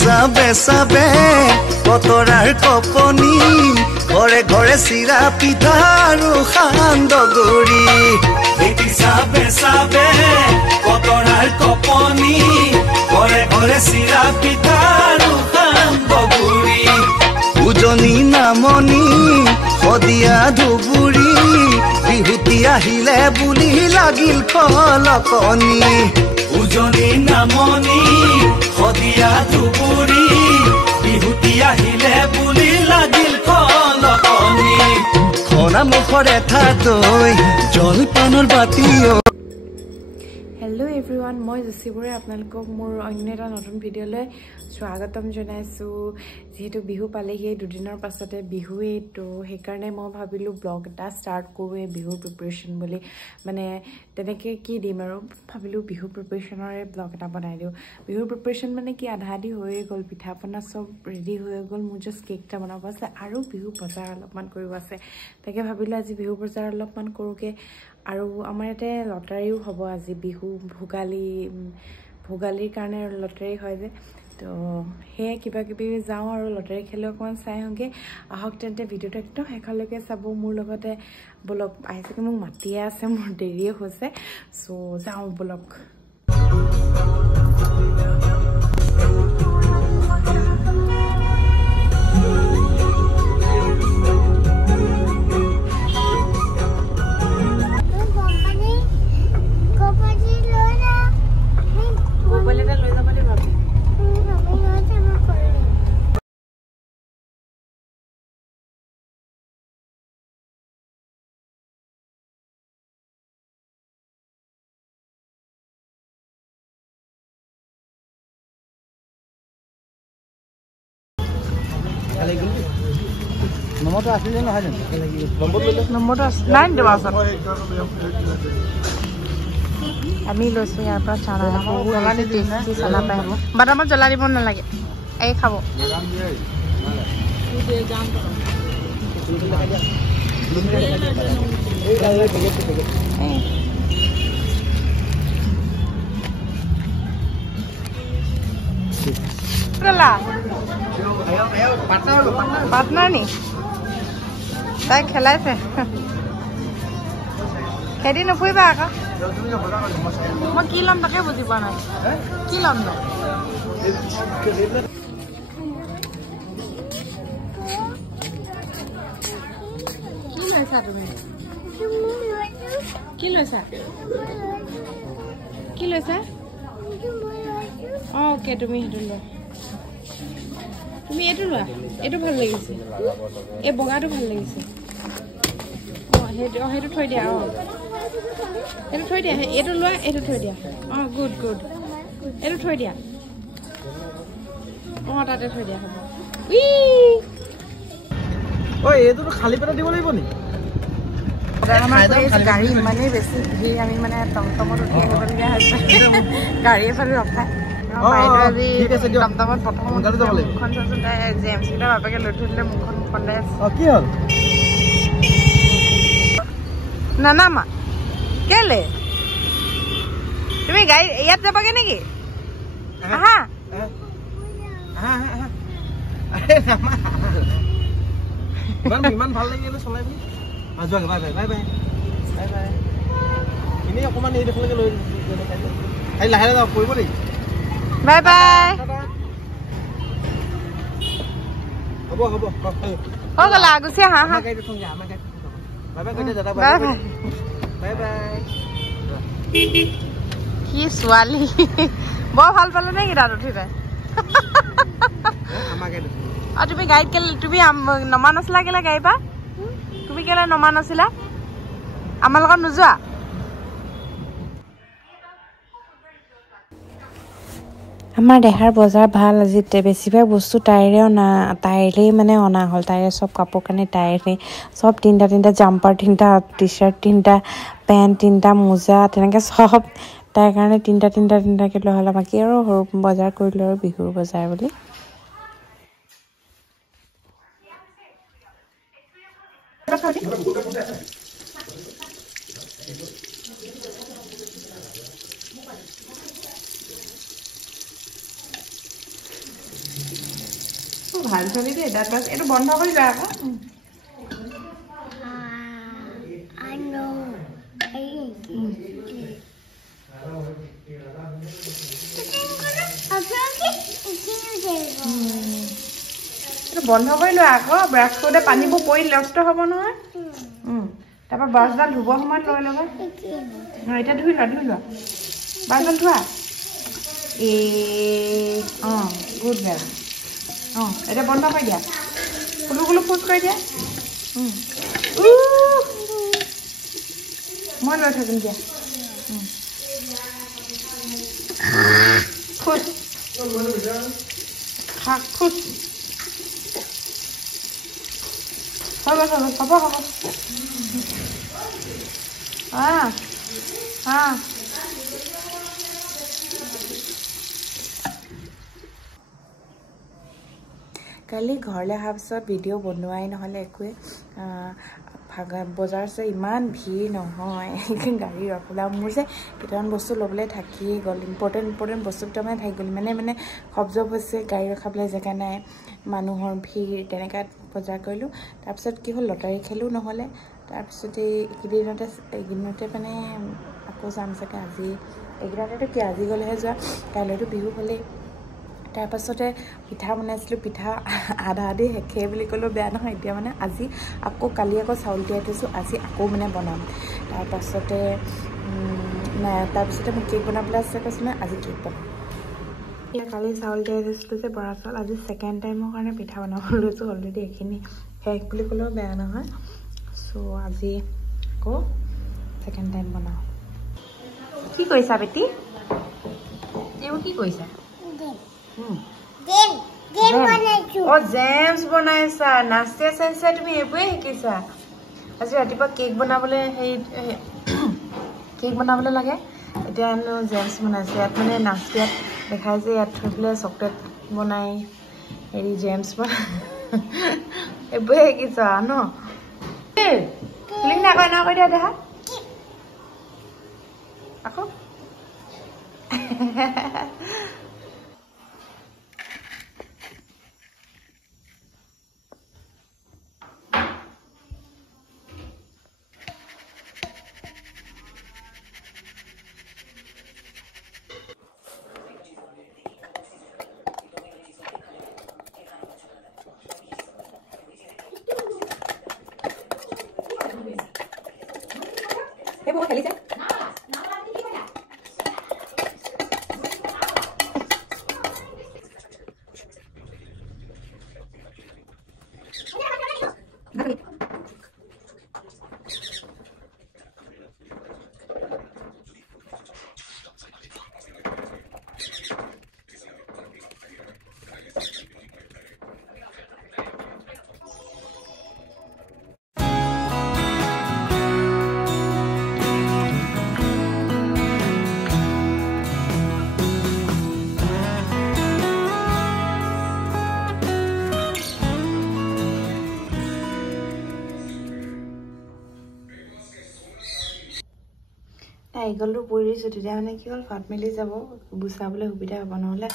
চাবে চাবে বতৰাৰ কপনি ঘৰে ঘৰে চিৰা পিঠা আৰু সান্দগুৰি চাবে চাবে বতৰাৰ কপনি ঘৰে ঘৰে চিৰা পিঠা আৰু সান্দগুৰি উজনি নামনি সদিয়া ধুবুৰী বিহুতি আহিলে বুলি লাগিল কলকনি উজনি নামনি সদিয়া ধুবুৰী বিহুতি আহিলে বুলি লাগিল কলকনি খনা মুখৰে ঠাতৈ জলপানৰ বাতিও। হেল্ল' এভৰিৱান, মই জুচিবুৰে আপোনালোকক মোৰ অন্য এটা নতুন ভিডিঅ'লৈ স্বাগতম জনাইছোঁ। যিহেতু বিহু পালেহি, দুদিনৰ পাছতে বিহুৱেই, তো সেইকাৰণে মই ভাবিলোঁ ব্লগ এটা ষ্টাৰ্ট কৰোঁ এই বিহুৰ প্ৰিপাৰেশ্যন বুলি। মানে তেনেকৈ কি দিম আৰু ভাবিলোঁ বিহু প্ৰিপাৰেশ্যনৰে ব্লগ এটা বনাই দিওঁ। বিহুৰ প্ৰিপাৰেশ্যন মানে কি, আধা আধি হৈয়ে গ'ল, পিঠা পনা চব ৰেডি হৈ গ'ল, মোৰ জাষ্ট কেক এটা বনাব আছে আৰু বিহু বজাৰ অলপমান কৰিব আছে। তাকে ভাবিলোঁ আজি বিহু বজাৰ অলপমান কৰোঁগৈ। আৰু আমাৰ ইয়াতে লটাৰীও হ'ব আজি, বিহু ভোগালীৰ কাৰণে লটাৰী হয় যে, তো সেয়ে কিবা কিবি যাওঁ আৰু লটাৰী খেলোঁ অকণমান চাই আহোঁগৈ। আহক তেন্তে ভিডিঅ'টো একদম শেষলৈকে চাব মোৰ লগতে। বলক, আহিছেগৈ, মোক মাতিয়ে আছে, মোৰ দেৰিয়ে হৈছে, চ' যাওঁ বলক। নম্বৰটো আছিলে নহয় জানো? নম্বৰটো আছে নাই দিব আছে। আমি লৈছোঁ ইয়াৰ পৰা চানা, টেষ্টি চানা পাই। বাদামত জ্বলা দিব নালাগে, এই খাব। পাৰ্টনাৰ নি তাই খেলাইছে, খেদি নুফুৰিবা আকৌ। মই কি ল'ম তাকে বুজি পোৱা নাই, কি ল'ম ন? কি লৈছা তুমি? কি লৈছা? কি লৈছা? অ'কে, তুমি সেইটো লোৱা। তুমি এইটো লোৱা, এইটো ভাল লাগিছে, এই বগাটো ভাল লাগিছে। সেইটো থৈ দিয়া। সেইটো থৈ দিয়া, এইটো লোৱা, এইটো থৈ দিয়া। গুড গুড, এইটো থৈ দিয়া। তাতে থৈ দিয়া, হ'ব। এইটোতো খালী পেটত দিব লাগিব নেকি? গাড়ী ইমানেই বেছি ভিৰ, আমি মানে টমটমত উঠি আহিবলগীয়া হৈছে। গাড়ী এফালে ৰখাই টমটমত প্ৰথম মুখখন চোৱাচোন, তাই জেমছ কেইটা বাপেকে লৈ থৈ দিলে, মুখখন খন্দাই আছে। কি হ'ল নানামা কেলে? তুমি গাড়ী ইয়াত যাবাগে নেকি? আহা ইমান ভাল লাগিলে চলাই পিনি। যোৱাগে, bye bye bye bye bye bye. এনেই অকণমান এই দেখলৈকে লৈ লাহে লাহে যাওঁ, পৰিব দেই। Bye bye. হ'ব হ'ব, হৈ গ'লা, গুচি আহা। আমাৰ গাড়ীত উঠোঁগে, আমাৰ গাড়ীত উঠোঁ। বাই বাই কৈ দিয়া দাদা, বাই বাই বাই বাই। কি ছোৱালী, বৰ ভাল পালে নে কি তাত উঠি তাই? আমাৰ গাড়ীত উঠোঁ। তুমি গাড়ীত কেলে, তুমি নমা নাছিলা কেলে গাড়ীৰ পৰা? তুমি কেলে নমা নাছিলা? আমাৰ লগত নোযোৱা? আমাৰ দেহাৰ বজাৰ ভাল আজি, বেছিভাগ বস্তু তাইৰেই মানে অনা হ'ল। তাইৰে চব কাপোৰ কানি, তাইৰে চব তিনিটা জাম্পাৰ, 3টা টি চাৰ্ট, 3টা পেণ্ট, 3টা মোজা, তেনেকৈ চব তাইৰ কাৰণে তিনিটাকৈ লোৱা হ'ল। বাকী আৰু সৰু বজাৰ কৰিলোঁ আৰু বিহুৰ বজাৰ বুলি। ভাল চলি দেই দাঁত বাছ এইটো বন্ধ কৰি লোৱা আকৌ বন্ধ কৰি লোৱা আকৌ ব্ৰাছ কৰোঁতে পানীবোৰ পৰি নষ্ট হ'ব নহয় তাৰপৰা ব্ৰাছডাল ধুব সময়ত লৈ ল'বা এতিয়া ধুই লোৱা ব্ৰাছডাল ধোৱা গুড গাৰ্ল এতিয়া বন্ধ কৰি দিয়া কুলু কুলু ফুট কৰি দিয়া মই লৈ থাকিম দিয়া খুচ খুচ হ'ব কালি ঘৰলৈ অহাৰ পিছত ভিডিঅ' বনোৱাই নহ'লে একোৱে বজাৰ আছে ইমান ভিৰ নহয় গাড়ী ৰখোলা মোৰ যে কেইটামান বস্তু ল'বলৈ থাকিয়ে গ'ল ইম্পৰ্টেণ্ট বস্তু কেইটামান থাকি গ'ল মানে খবজব হৈছে গাড়ী ৰখাবলৈ জেগা নাই মানুহৰ ভিৰ তেনেকৈ বজাৰ কৰিলোঁ তাৰপিছত কি হ'ল লটাৰী খেলোঁ নহ'লে তাৰপিছত এইকেইদিনতে মানে আকৌ যাম চাগে আজি এইকেইদিনতেতো কি আজি গ'লেহে যোৱা কাইলৈতো বিহু হ'লেই তাৰপাছতে পিঠা বনাইছিলোঁ পিঠা আধা আধি শেষে বুলি ক'লেও বেয়া নহয় এতিয়া মানে আজি আকৌ কালি আকৌ চাউল তিয়াই থৈছোঁ আজি আকৌ মানে বনাম তাৰপাছতে মই কেক বনাবলৈ আছে কৈছোঁ নহয় আজি কেক বনাম কালি চাউল তিয়াই থৈছিলোঁ যে বৰা চাউল আজি ছেকেণ্ড টাইমৰ কাৰণে পিঠা বনাব লৈছোঁ অলৰেডি এইখিনি শেষ বুলি ক'লেও বেয়া নহয় চ' আজি আকৌ ছেকেণ্ড টাইম বনাওঁ কি কৰিছা বেটি এইবোৰ কি কৰিছা জেমছ বনাইছা নাচে চাইছা তুমি এইবোৰে শিকিছা আজি ৰাতিপুৱা কেক বনাবলৈ কেক বনাবলৈ লাগে এতিয়া জেমছ বনাইছে ইয়াত মানে নাচিয়াত দেখাই যে ইয়াত থৈ পেলাই চকলেট বনাই জেমছ বনাই এইবোৰে শিকিছা ন ফিলিং নাই কৰা দিয়া দেখা আকৌ খেলিছে নাৰিকলটো পুৰি দিছোঁ তেতিয়া মানে কি হ'ল ফাট মেলি যাব গুচাবলৈ সুবিধা হ'ব নহ'লে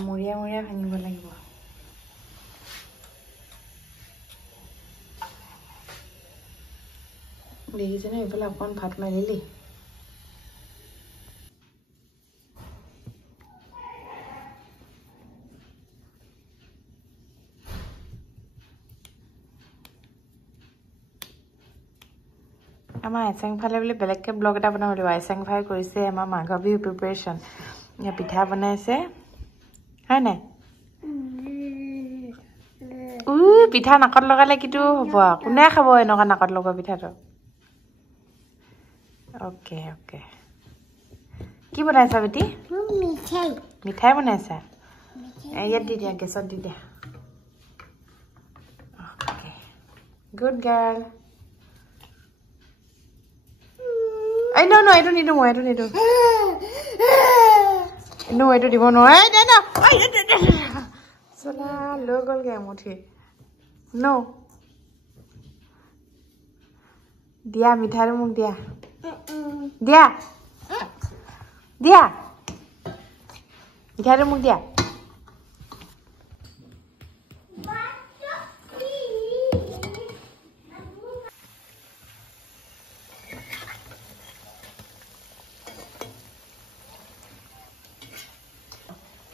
মৰিয়া ভাঙিব লাগিব দেখিছেনে এইফালে অকণ ফাট মাৰিলি আমাৰ আইচেং ফালে বুলি বেলেগকৈ ব্লগ এটা বনাব লাগিব আইচেং ফাই কৰিছে আমাৰ মাঘ বিহু প্ৰিপাৰেশ্যন পিঠা বনাইছে হয় নাই পিঠা নাকত লগালে কিটো হ'ব কোনে খাব এনেকুৱা নাকত লগোৱা পিঠাটো অ'কে কি বনাইছা বেটি মিঠাই বনাইছা ইয়াত দি দিয়া গেছত দি দিয়া অ'কে গুড গাৰ্ল No, এইটো নিদো এইটো দিব নোৱাৰে চলা লৈ গ'লগে মুঠি নো দিয়া মিঠাইটো মোক দিয়া মিঠাইটো মোক দিয়া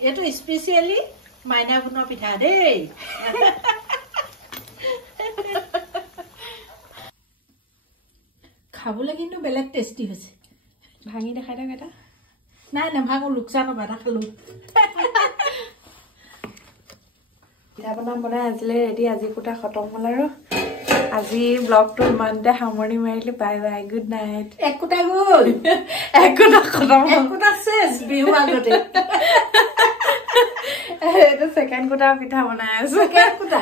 এইটো স্পেচিয়েলি মাইনা বনোৱা পিঠা দেই খাবলৈ কিন্তু বেলেগ টেষ্টি হৈছে ভাঙি দেখাই দিয়ক এটা নাই নাভাঙো লোকচান হ'ব এটা খালো পিঠা বনাই আজিলৈ ৰেডি আজি কোটা খতম হ'ল আৰু আজি ব্লগটো ইমানতে সামৰণি মাৰিলো বাই বাই গুড নাইট একোটা গ'ল একোটা খতম একোটা চেচ বিহু আগতে এইটো ছেকেণ্ড কোটা পিঠা বনাই আছো একোটা